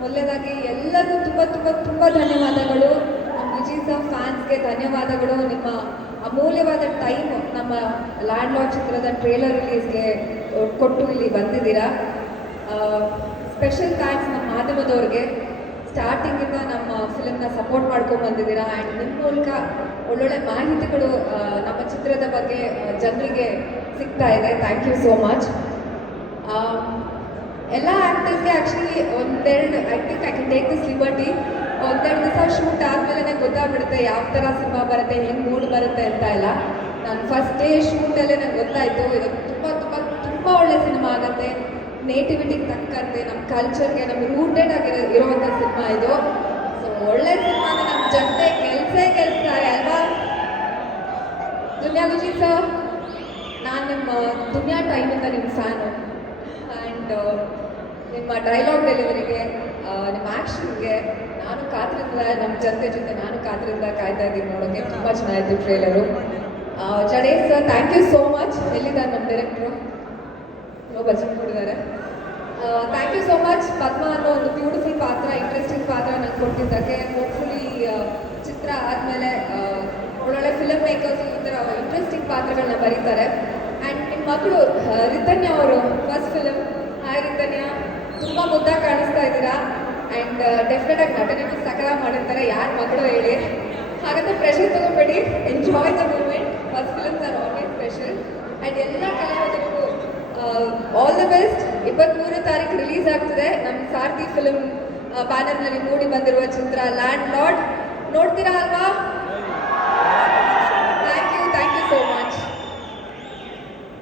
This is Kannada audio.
ಮೊದಲನೇದಾಗಿ ಎಲ್ಲರಿಗೂ ತುಂಬ ತುಂಬ ತುಂಬ ಧನ್ಯವಾದಗಳು. ನಮ್ಮ ವಿಜಯ್ ಸರ್ ಫ್ಯಾನ್ಸ್ಗೆ ಧನ್ಯವಾದಗಳು. ನಿಮ್ಮ ಅಮೂಲ್ಯವಾದ ಟೈಮ್ ನಮ್ಮ ಲ್ಯಾಂಡ್ ಲಾರ್ಡ್ ಚಿತ್ರದ ಟ್ರೇಲರ್ ರಿಲೀಸ್ಗೆ ಕೊಟ್ಟು ಇಲ್ಲಿ ಬಂದಿದ್ದೀರಾ. ಸ್ಪೆಷಲ್ ಥ್ಯಾಂಕ್ಸ್ ನಮ್ಮ ಮಾಧ್ಯಮದವ್ರಿಗೆ. ಸ್ಟಾರ್ಟಿಂಗಿಂದ ನಮ್ಮ ಫಿಲಮ್ನ ಸಪೋರ್ಟ್ ಮಾಡ್ಕೊಂಡು ಬಂದಿದ್ದೀರಾ. ಆ್ಯಂಡ್ ನಿಮ್ಮ ಮೂಲಕ ಒಳ್ಳೊಳ್ಳೆ ಮಾಹಿತಿಗಳು ನಮ್ಮ ಚಿತ್ರದ ಬಗ್ಗೆ ಜನರಿಗೆ ಸಿಗ್ತಾ ಇದೆ. Thank you so much. ಎಲ್ಲ ಆ್ಯಕ್ಟರ್ಸ್ಗೆ ಆ್ಯಕ್ಚುಲಿ ಒಂದೆರಡು I think I can take this liberty. ಒಂದೆರಡು ದಿವಸ ಶೂಟ್ ಆದಮೇಲೆ ಗೊತ್ತಾಗ್ಬಿಡುತ್ತೆ ಯಾವ ಥರ ಸಿನಿಮಾ ಬರುತ್ತೆ, ಹೆಂಗೆ ಮೂಡ್ ಬರುತ್ತೆ ಅಂತ ಎಲ್ಲ. ನಾನು ಫಸ್ಟ್ ಡೇ ಶೂಟಲ್ಲೇ ನಂಗೆ ಗೊತ್ತಾಯಿತು ಇದು ತುಂಬ ತುಂಬ ತುಂಬ ಒಳ್ಳೆ ಸಿನಿಮಾ ಆಗುತ್ತೆ. ನೇಟಿವಿಟಿಗೆ ತಕ್ಕಂತೆ ನಮ್ಮ ಕಲ್ಚರ್ಗೆ ನಮ್ಗೆ ರೂಟೆಡ್ ಇರುವಂಥ ಸಿನಿಮಾ ಇದು. ಸೊ ಒಳ್ಳೆ ಸಿನಿಮಾನ ನಮ್ಮ ಜನತೆ ಗೆಲ್ಸ್ತಾರೆ ಅಲ್ವಾ? ದುನಿಯಾ ವಿಜಯ್ ಸರ್, ನಾನು ನಿಮ್ಮ ದುನಿಯಾ ಟೈಮಿಂದ ನಿಮ್ಮ ಫ್ಯಾನು. ಆ್ಯಂಡ್ ನಿಮ್ಮ ಡೈಲಾಗ್ ಡೆಲಿವರಿಗೆ, ನಿಮ್ಮ ಆ್ಯಕ್ಷನ್ಗೆ ನಾನು ಕಾತರಿಂದ, ನಮ್ಮ ಜನತೆ ಜೊತೆ ನಾನು ಕಾತರಿಂದ ಕಾಯ್ತಾ ಇದ್ದೀನಿ ನೋಡೋಕ್ಕೆ. ತುಂಬ ಚೆನ್ನಾಗಿತ್ತು trailer. Jadesh sir, thank you so much. ಎಲ್ಲಿದ್ದಾರೆ ನಮ್ಮ ಡೈರೆಕ್ಟ್ರು? ಬಜೆಟ್ ಕೊಟ್ಟಿದ್ದಾರೆ. Thank you so much. Padma ಅನ್ನೋ ಒಂದು ಬ್ಯೂಟಿಫುಲ್ ಪಾತ್ರ, ಇಂಟ್ರೆಸ್ಟಿಂಗ್ ಪಾತ್ರ ನಂಗೆ ಕೊಟ್ಟಿದ್ದಕ್ಕೆ. ಹೋಪ್ಫುಲಿ ಚಿತ್ರ ಆದಮೇಲೆ ಒಳ್ಳೊಳ್ಳೆ ಫಿಲಮ್ ಮೇಕರ್ಸ್ ಈ ಥರ ಇಂಟ್ರೆಸ್ಟಿಂಗ್ ಪಾತ್ರಗಳನ್ನ ಬರೀತಾರೆ. ಆ್ಯಂಡ್ ನಿಮ್ಮ ಮಗಳು ರಿತನ್ಯಾ ಅವರು ಫಸ್ಟ್ ಫಿಲಮ್. ಹಾಯ್ ರಿತನ್ಯಾ, ತುಂಬ ಮುದ್ದಾಗಿ ಕಾಣಿಸ್ತಾ ಇದ್ದೀರಾ. ಆ್ಯಂಡ್ ಡೆಫಿನೆಟಾಗಿ ನಟನೆಗೂ ಸಕಲ ಮಾಡಿರ್ತಾರೆ. ಯಾರು ಮಗಳು ಹೇಳಿ? ಹಾಗಾದರೆ ಪ್ರೆಷರ್ ತೊಗೊಬೇಡಿ, enjoy the moment. First films are always special. And ಎಲ್ಲ ಕಲಾವಿದರಿಗೂ ಆಲ್ ದ ಬೆಸ್ಟ್. 23ನೇ ತಾರೀಕು ರಿಲೀಸ್ ಆಗ್ತದೆ ನಮ್ಮ ಸಾರಥಿ ಫಿಲಮ್ ಬ್ಯಾನರ್ನಲ್ಲಿ ಮೂಡಿ ಬಂದಿರುವ ಚಿತ್ರ ಲ್ಯಾಂಡ್ ಲಾರ್ಡ್. ನೋಡ್ತೀರಾ ಅಲ್ವಾ?